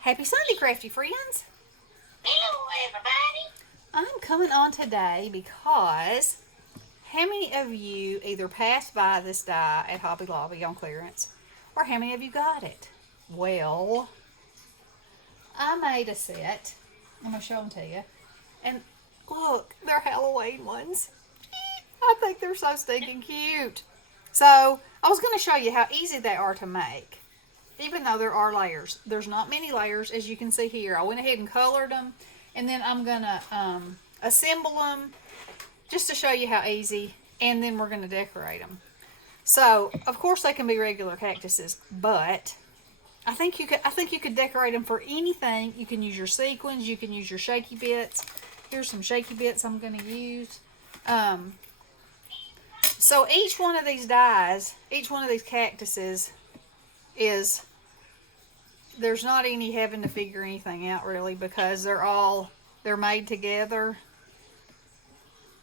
Happy Sunday, crafty friends. Hello, everybody. I'm coming on today because how many of you either passed by this dye at Hobby Lobby on clearance or how many of you got it? Well, I made a set. I'm going to show them to you. And look, they're Halloween ones. I think they're so stinking cute. So, I was going to show you how easy they are to make. Even though there are layers. There's not many layers, as you can see here. I went ahead and colored them, and then I'm going to assemble them just to show you how easy, and then we're going to decorate them. So, of course, they can be regular cactuses, but I think you could decorate them for anything. You can use your sequins, you can use your shaky bits. Here's some shaky bits I'm going to use. Um, so each one of these dies, each one of these cactuses is there's not any having to figure anything out really because they're made together,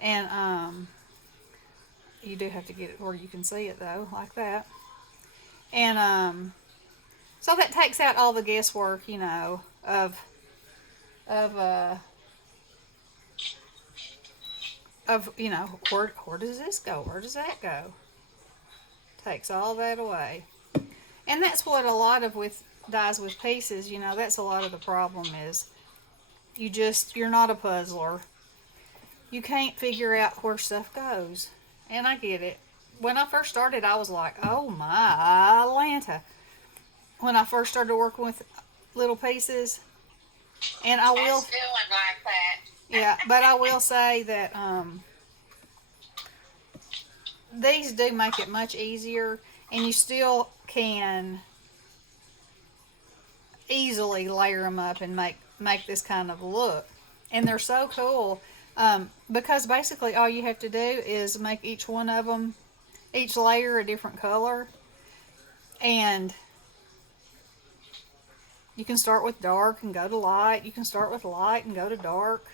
and you do have to get it where you can see it though, like that. And so that takes out all the guesswork, of of uh where does this go? Where does that go? Takes all that away. And that's what a lot of with dies with pieces, that's a lot of the problem is you're not a puzzler. You can't figure out where stuff goes. And I get it. When I first started, I was like, oh my Atlanta. When I first started working with little pieces, and I I will, still am like that. yeah, but I will say that these do make it much easier, and you still can easily layer them up and make this kind of look. And they're so cool because basically all you have to do is make each one of them, each layer a different color, and you can start with dark and go to light. You can start with light and go to dark.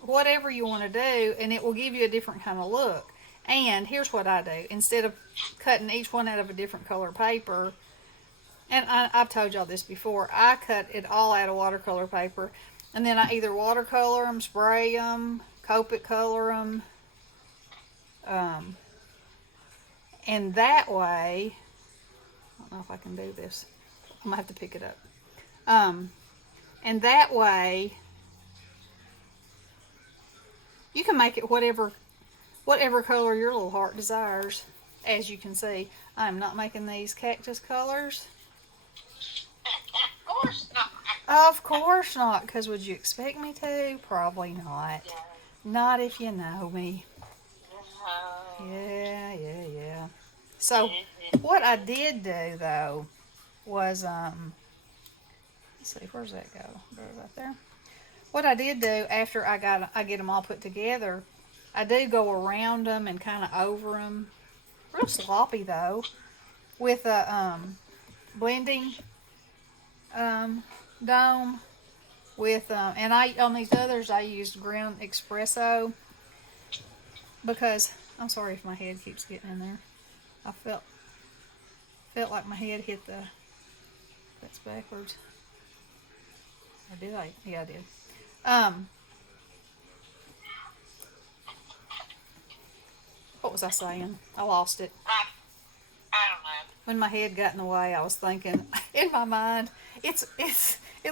Whatever you want to do, and it will give you a different kind of look. And here's what I do. Instead of cutting each one out of a different color paper, and I've told y'all this before, I cut it all out of watercolor paper, and then I either watercolor them, spray them, Copic color them, and that way, I don't know if I can do this. I'm gonna have to pick it up. And that way, you can make it whatever color your little heart desires. As you can see, I'm not making these cactus colors. Of course not. Of course not, because would you expect me to? Probably not. Not if you know me. Yeah. So, what I did do though was let's see, where's that go? Right there. What I did do after I get them all put together, I do go around them and kind of over them, real sloppy though, with a blending dome with and I on these others I used ground espresso because I'm sorry if my head keeps getting in there. I felt like my head hit the that's backwards. Or did I? Yeah, I did. Um, what was I saying? I lost it. I don't know. When my head got in the way, I was thinking in my mind, it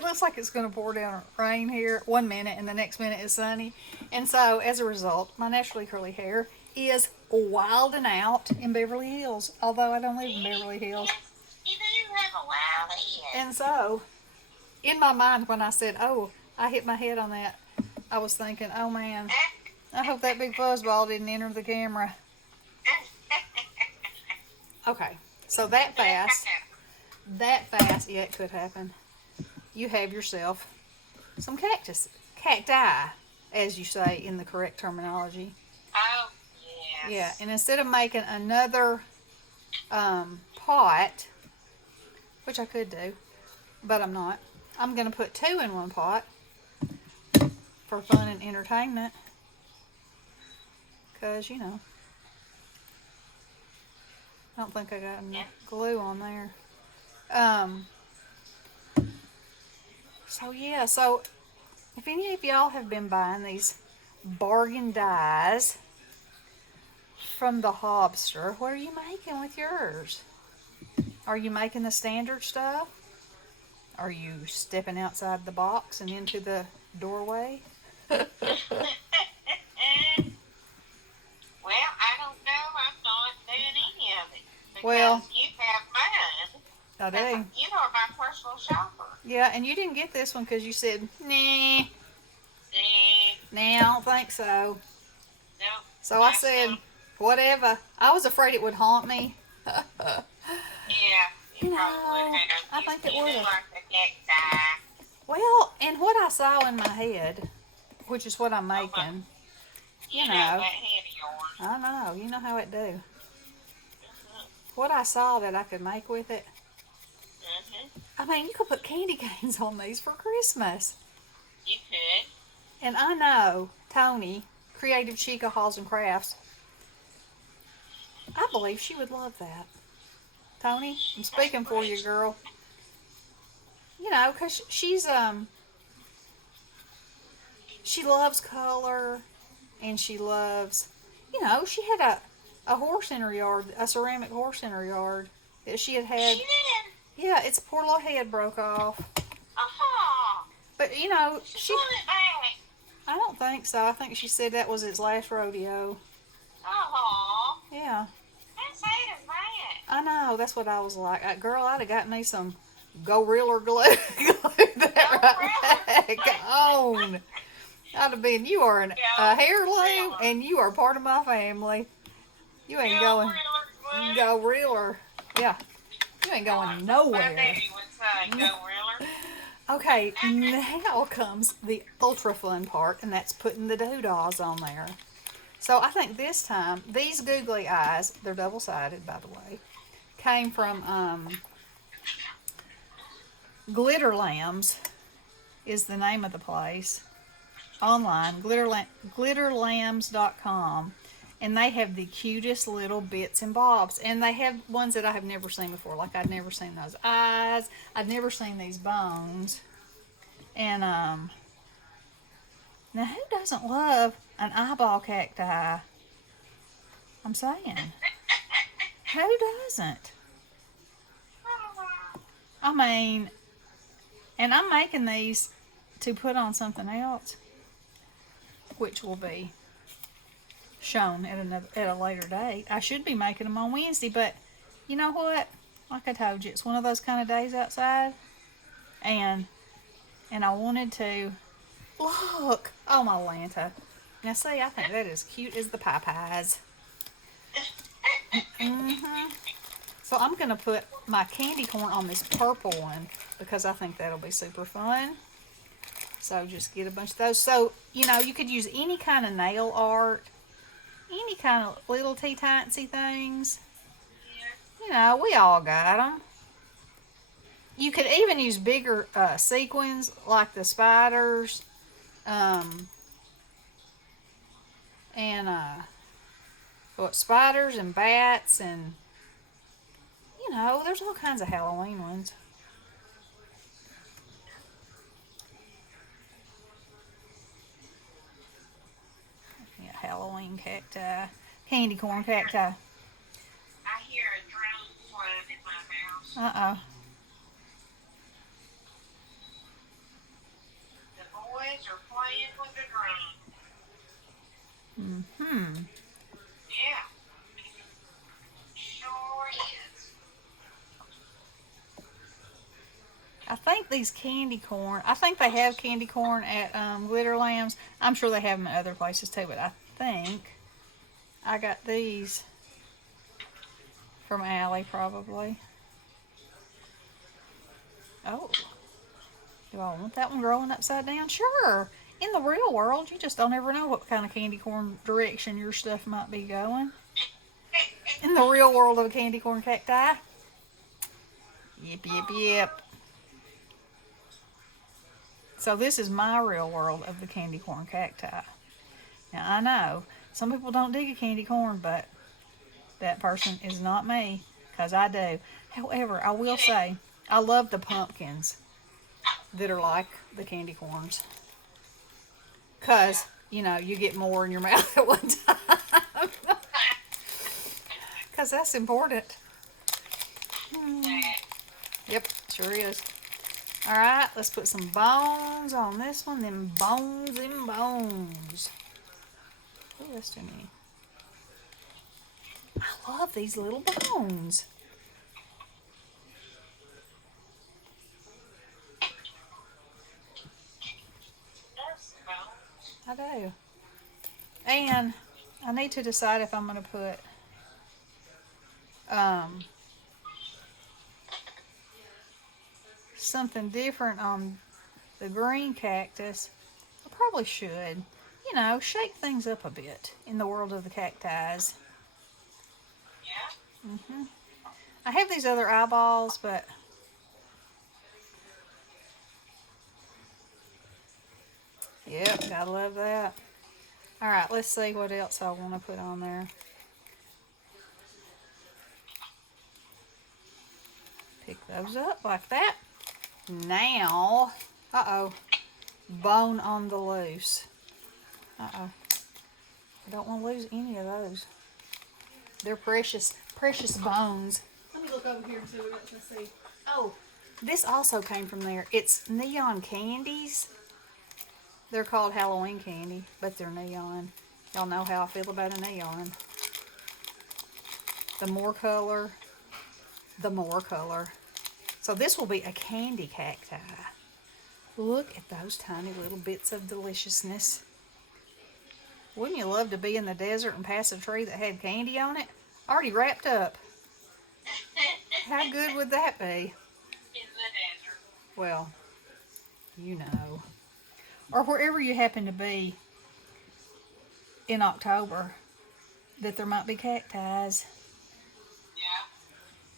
looks like it's going to pour down rain here 1 minute, and the next minute is sunny, and so as a result, my naturally curly hair is wilding out in Beverly Hills. Although I don't live in Beverly Hills, You do have a wild head. and so in my mind, when I said, "Oh, I hit my head on that," I was thinking, "Oh man, I hope that big fuzzball didn't enter the camera." Okay, so that fast, yeah, it could happen. You have yourself some cacti, as you say in the correct terminology. Oh, Yeah, yes. and instead of making another pot, which I could do, but I'm not, I'm going to put two in one pot for fun and entertainment. Because, I don't think I got enough glue on there. Um, So yeah, so if any of y'all have been buying these bargain dyes from the Hobster, what are you making with yours? Are you making the standard stuff? Are you stepping outside the box and into the doorway? Well, I don't know. I'm not doing any of it because Well, you have mine. I do. You are my personal shopper. Yeah, and you didn't get this one because you said, nah, See, nah, I don't think so. no, So I said, whatever. I was afraid it would haunt me. yeah, You you probably know, would have. I think it You would do have. like the cacti. Well, and what I saw in my head, which is what I'm Oh my, making, you you know know, that head of yours. I know, you know how it do. Mhm, What I saw that I could make with it, mhm. I mean, you could put candy canes on these for Christmas. You could. And I know Tony, Creative Chica Halls and Crafts, I believe she would love that. Tony, I'm I speaking for you, would. girl. You know, 'cause she loves color and she loves, you know, she had a horse in her yard, a ceramic horse in her yard that she had She had. did. Yeah, its poor little head broke off. Aha. But, you know, She want it back. I don't think so. I think she said that was its last rodeo. Aha. Yeah, How sad is that? I know. That's what I was like. Girl, I'd have got me some Gorilla glue. Glue that right back on. I'd have been, you are a heirloom and you are part of my family. You ain't going, go realer. Yeah, you ain't going My nowhere. daddy would say, go reeler. Okay, now comes the ultra fun part, and that's putting the doodahs on there. So I think this time, these googly eyes, they're double-sided, by the way, came from Glitter Lambs is the name of the place. Online, glitterlambs.com, and they have the cutest little bits and bobs, and they have ones that I have never seen before. Like, I'd never seen those eyes, I'd never seen these bones. And now who doesn't love an eyeball cacti? I'm saying, who doesn't? I mean, and I'm making these to put on something else, which will be shown at a later date. I should be making them on Wednesday, but you know what? Like I told you, it's one of those kind of days outside, and I wanted to look. Oh, my Lanta. Now see, I think that is cute as the pies. So I'm gonna put my candy corn on this purple one because I think that'll be super fun. So just get a bunch of those. So, you know, you could use any kind of nail art, any kind of little teensy things. You know, we all got them. You could even use bigger sequins like the spiders, and spiders and bats, and you know, there's all kinds of Halloween ones. Yeah, Halloween cacti, candy corn cacti. I hear a drone flying in my house. Uh-oh. The boys are playing with the drone. Mm-hmm. Yeah. Sure is. I think these candy corn, I think they have candy corn at Glitter Lambs. I'm sure they have them at other places too, but I think I got these from Allie probably. Oh, do I want that one growing upside down? Sure. In the real world, you just don't ever know what kind of candy corn direction your stuff might be going. In the real world of a candy corn cacti. Yep, yep, yep. So this is my real world of the candy corn cacti. Now I know some people don't dig a candy corn, but that person is not me, because I do. However, I will say I love the pumpkins. that are like the candy corns. Because, you know, you get more in your mouth at one time. Because that's important. Yep, sure is. Alright, let's put some bones on this one. Them bones and bones. Oh, that's too many. I love these little bones. I do. And I need to decide if I'm going to put something different on the green cactus. I probably should. You know, shake things up a bit in the world of the cacti. Yeah. I have these other eyeballs, but yep, gotta love that. Alright, let's see what else I want to put on there. Pick those up like that. Now, uh-oh, bone on the loose. Uh-oh. I don't want to lose any of those. They're precious, precious bones. Let me look over here and see what else I see. Oh, this also came from there. It's neon candies. They're called Halloween candy, but they're neon. Y'all know how I feel about a neon. The more color, the more color. So this will be a candy cacti. Look at those tiny little bits of deliciousness. Wouldn't you love to be in the desert and pass a tree that had candy on it? Already wrapped up. How good would that be? In the desert. Well, you know. Or wherever you happen to be in October, that there might be cacti. Yeah.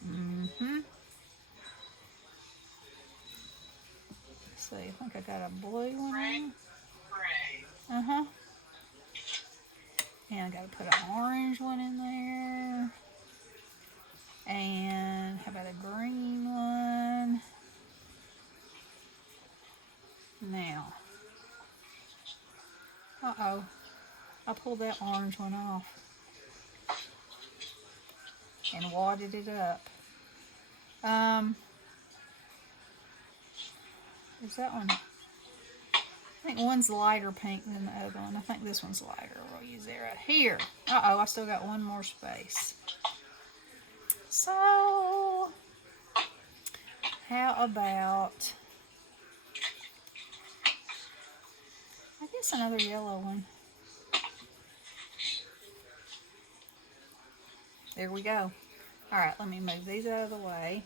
Mm-hmm. Let's see, I think I got a blue one. Gray. Uh-huh. And I gotta put an orange one in there. And how about a green one? Now. Uh-oh. I pulled that orange one off. And wadded it up. Is that one? I think one's lighter pink than the other one. I think this one's lighter. We'll use that right here. Uh-oh, I still got one more space. So, how about, I guess another yellow one. There we go. Alright, let me move these out of the way.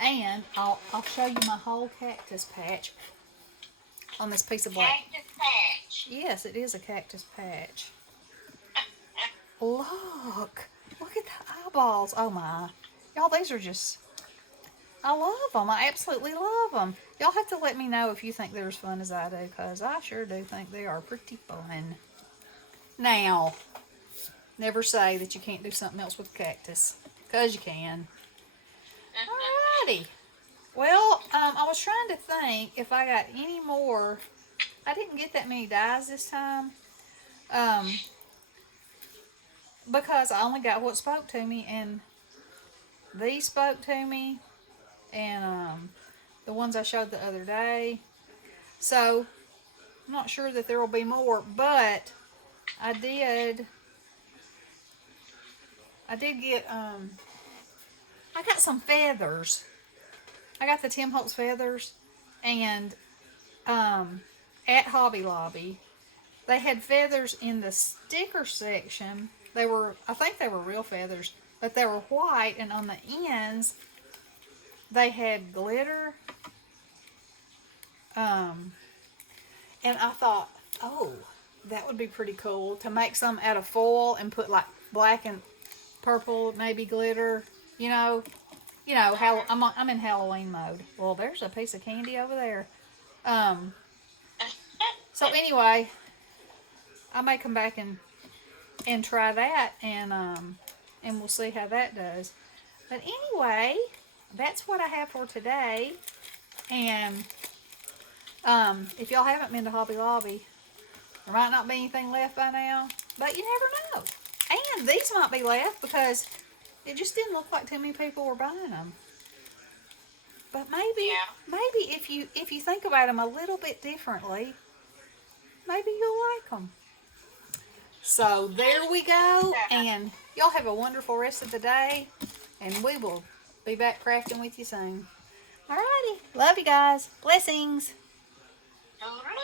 And I'll show you my whole cactus patch on this piece of black. Cactus patch. Yes, it is a cactus patch. Look at the eyeballs. Oh my. Y'all, these are just, I love them. I absolutely love them. Y'all have to let me know if you think they're as fun as I do, because I sure do think they are pretty fun. Now, never say that you can't do something else with cactus, because you can. Alrighty. Well, I was trying to think if I got any more. I didn't get that many dies this time. Because I only got what spoke to me, and these spoke to me, and the ones I showed the other day. So, I'm not sure that there will be more, but I did get, I got some feathers. I got the Tim Holtz feathers, and at Hobby Lobby, they had feathers in the sticker section. They were, I think they were real feathers, but they were white, and on the ends, they had glitter. And I thought, oh, that would be pretty cool to make some out of foil and put like black and purple, maybe glitter, you know, how I'm in Halloween mode. Well, there's a piece of candy over there. So anyway, I may come back and try that, and we'll see how that does. But anyway, that's what I have for today, and If y'all haven't been to Hobby Lobby, there might not be anything left by now, but you never know. And these might be left because it just didn't look like too many people were buying them. But maybe, Yeah. maybe if you think about them a little bit differently, maybe you'll like them. So there we go, and y'all have a wonderful rest of the day, and we will be back crafting with you soon. Alrighty, love you guys. Blessings. Toodaloo.